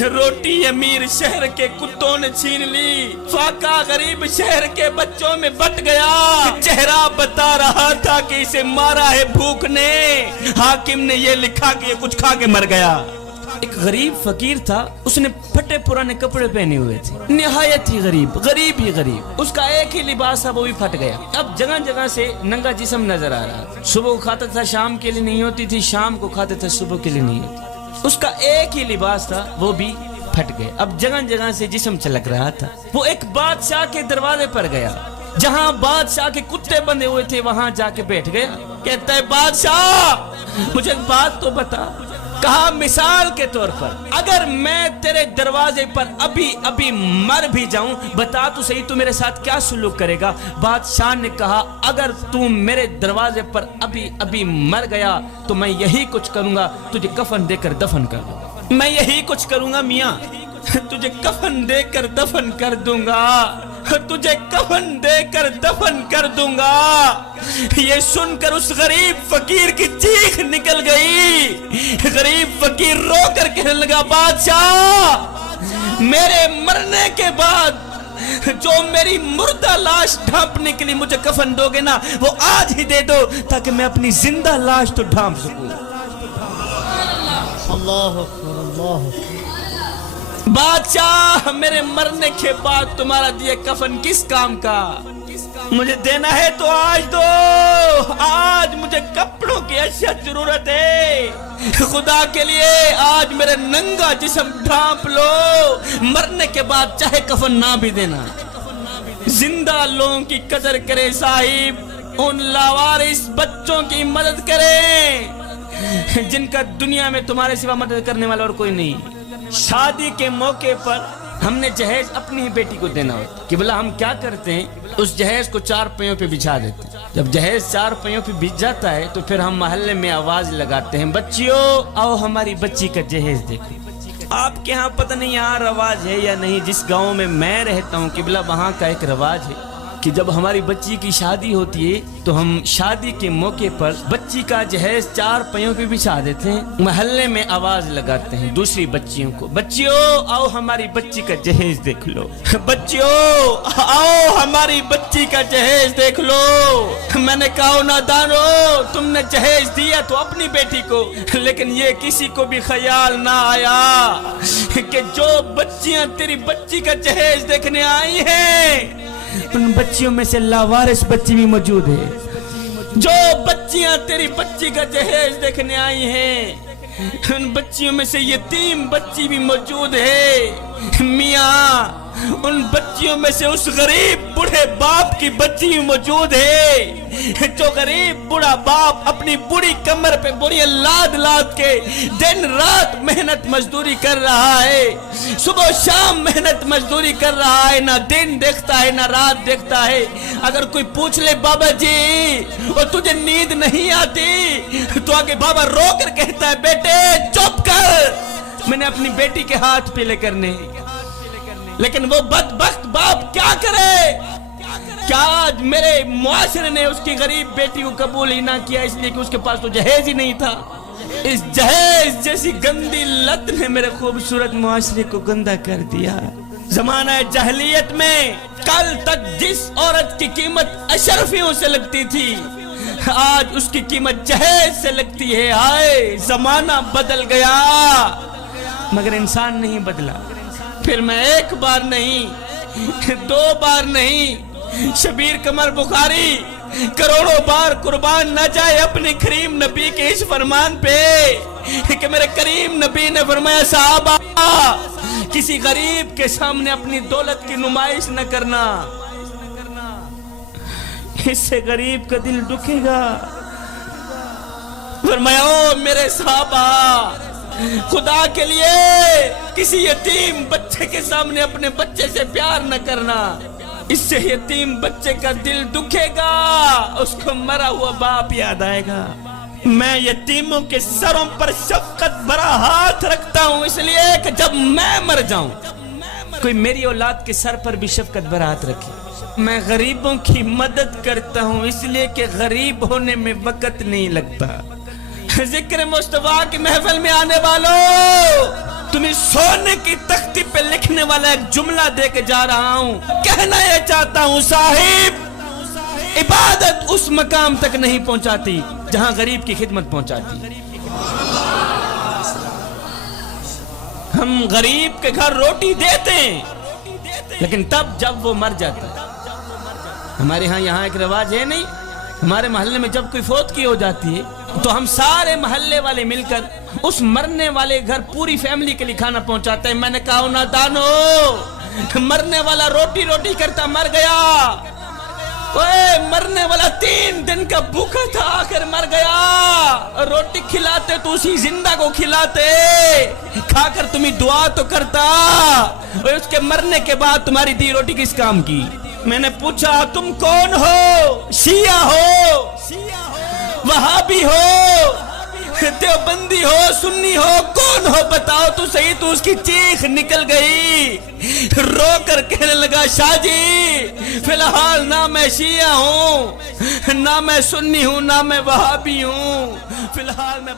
روٹی امیر شہر کے کتوں نے چھین لی، فاقہ غریب شہر کے بچوں میں بٹ گیا، چہرہ بتا رہا تھا کہ اسے مارا ہے بھوک نے، حاکم نے یہ لکھا کہ یہ کچھ کھا کے مر گیا۔ ایک غریب فقیر تھا، اس نے پھٹے پرانے کپڑے پہنے ہوئے تھے، نہایت ہی غریب ہی غریب، اس کا ایک ہی لباس تھا وہ بھی پھٹ گیا۔ اب جگہ جگہ سے ننگا جسم نظر آ رہا تھا، صبح کو کھاتا تھا شام کے لیے نہیں ہوتی تھی، شام کو کھاتے تھے صبح کے لیے نہیں ہوتی، اس کا ایک ہی لباس تھا وہ بھی پھٹ گئے۔ اب جگہ جگہ سے جسم چلک رہا تھا، وہ ایک بادشاہ کے دروازے پر گیا، جہاں بادشاہ کے کتے بندے ہوئے تھے وہاں جا کے بیٹھ گیا۔ کہتا ہے بادشاہ مجھے ایک بات تو بتا، کہا مثال کے طور پر اگر میں تیرے دروازے پر ابھی مر بھی جاؤں، بتا تو صحیح تو میرے ساتھ کیا سلوک کرے گا؟ بادشاہ نے کہا اگر تو میرے دروازے پر ابھی مر گیا تو میں یہی کچھ کروں گا، تجھے کفن دے کر دفن کر دوں گا، میں یہی کچھ کروں گا میاں، تجھے کفن دے کر دفن کر دوں گا، تجھے کفن دے کر دفن کر دوں گا۔ یہ سن کر اس غریب فقیر کی چیخ نکل گئی، غریب فقیر رو کر کہنے لگا بادشاہ میرے مرنے کے بعد جو میری مردہ لاش ڈھانپنے کے لیے مجھے کفن دو گے نا وہ آج ہی دے دو تاکہ میں اپنی زندہ لاش تو ڈھانپ سکوں۔ اللہ اکبر، اللہ اکبر۔ بادشاہ میرے مرنے کے بعد تمہارا دیے کفن کس کام کا؟ مجھے دینا ہے تو آج دو، آج مجھے کپڑوں کی اشد ضرورت ہے، خدا کے لیے آج میرے ننگا جسم ڈھانپ لو، مرنے کے بعد چاہے کفن نہ بھی دینا۔ زندہ لوگوں کی قدر کرے صاحب، ان لاوارث بچوں کی مدد کریں جن کا دنیا میں تمہارے سوا مدد کرنے والا اور کوئی نہیں۔ شادی کے موقع پر ہم نے جہیز اپنی ہی بیٹی کو دینا ہوتا کہ بلا ہم کیا کرتے ہیں، اس جہیز کو 4 پہیوں پہ بچھا دیتے ہیں۔ جب جہیز 4 پہیوں پہ بچھ جاتا ہے تو پھر ہم محلے میں آواز لگاتے ہیں بچیوں آؤ ہماری بچی کا جہیز دیکھو۔ آپ کے ہاں پتہ نہیں یہاں رواج ہے یا نہیں، جس گاؤں میں میں رہتا ہوں قبلہ وہاں کا ایک رواج ہے کہ جب ہماری بچی کی شادی ہوتی ہے تو ہم شادی کے موقع پر بچی کا جہیز 4 پہیوں پہ بچھا دیتے ہیں، محلے میں آواز لگاتے ہیں دوسری بچیوں کو بچیوں آؤ ہماری بچی کا جہیز دیکھ لو، بچیوں آؤ ہماری بچی کا جہیز دیکھ لو۔ میں نے کہا نادانو تم نے جہیز دیا تو اپنی بیٹی کو، لیکن یہ کسی کو بھی خیال نہ آیا کہ جو بچیاں تیری بچی کا جہیز دیکھنے آئی ہیں ان بچیوں میں سے لاوارث بچی بھی موجود ہے، جو بچیاں تیری بچی کا جہیز دیکھنے آئی ہیں ان بچیوں میں سے یتیم بچی بھی موجود ہے۔ میاں ان بچیوں میں سے اس غریب بوڑھے باپ کی بچی بھی موجود ہے جو غریب بوڑھا باپ اپنی بوڑھی کمر پہ بوریاں لاد کے دن رات محنت مزدوری کر رہا ہے، صبح و شام محنت مزدوری کر رہا ہے، نہ دن دیکھتا ہے نہ رات دیکھتا ہے۔ اگر کوئی پوچھ لے بابا جی اور تجھے نیند نہیں آتی تو آگے بابا رو کر کہتا ہے بیٹے چپ کر، میں نے اپنی بیٹی کے ہاتھ پیلے کرنے۔ لیکن وہ بدبخت باپ کیا کرے؟ کیا آج میرے معاشرے نے اس کی غریب بیٹی کو قبول ہی نہ کیا اس لیے کہ اس کے پاس تو جہیز ہی نہیں تھا؟ اس جہیز جیسی گندی لت نے میرے خوبصورت معاشرے کو گندا کر دیا۔ زمانہ جاہلیت میں کل تک جس عورت کی قیمت اشرفیوں سے لگتی تھی آج اس کی قیمت جہیز سے لگتی ہے۔ آئے زمانہ بدل گیا مگر انسان نہیں بدلا۔ پھر میں 1 بار نہیں 2 بار نہیں، شبیر قمر بخاری کروڑوں بار قربان نہ جائے اپنے کریم نبی کے اس فرمان پہ کہ میرے کریم نبی نے فرمایا صحابہ کسی غریب کے سامنے اپنی دولت کی نمائش نہ کرنا، اس سے غریب کا دل دکھے گا۔ فرمایا او میرے صحابہ خدا کے لیے کسی یتیم بچے کے سامنے اپنے بچے سے پیار نہ کرنا، اس سے یتیم بچے کا دل دکھے گا، اس کو مرا ہوا باپ یاد آئے گا۔ میں یتیموں کے سروں پر شفقت بھرا ہاتھ رکھتا ہوں اس لیے کہ جب میں مر جاؤں کوئی میری اولاد کے سر پر بھی شفقت بھرا ہاتھ رکھے۔ میں غریبوں کی مدد کرتا ہوں اس لیے کہ غریب ہونے میں وقت نہیں لگتا۔ ذکر مصطفیٰ کی محفل میں آنے والوں تمہیں سونے کی تختی پہ لکھنے والا ایک جملہ دے کے جا رہا ہوں. کہنا یہ چاہتا ہوں صاحب، عبادت اس مقام تک نہیں پہنچاتی جہاں غریب کی خدمت پہنچاتی. ہم غریب کے گھر روٹی دیتے ہیں لیکن تب جب وہ مر جاتا ہے. ہمارے ہاں یہاں ایک رواج ہے نہیں، ہمارے محلے میں جب کوئی فوت کی ہو جاتی ہے تو ہم سارے محلے والے مل کر اس مرنے والے گھر پوری فیملی کے لیے کھانا پہنچاتے ہیں. میں نے کہا نادانو، مرنے والا روٹی روٹی کرتا مر گیا. اوے مرنے والا 3 دن کا بھوکا تھا، آخر مر گیا. روٹی کھلاتے تو اسی زندہ کو کھلاتے، کھا کر تمہیں دعا تو کرتا. اس کے مرنے کے بعد تمہاری دی روٹی کس کام کی؟ میں نے پوچھا تم کون ہو؟ شیعہ ہو، وہابی ہو، دیوبندی ہو، سنی ہو، کون ہو بتاؤ تو صحیح. تو اس کی چیخ نکل گئی، رو کر کہنے لگا شاہ جی فی الحال نہ میں شیعہ ہوں، نہ میں سنی ہوں، نہ میں وہابی ہوں، فی الحال میں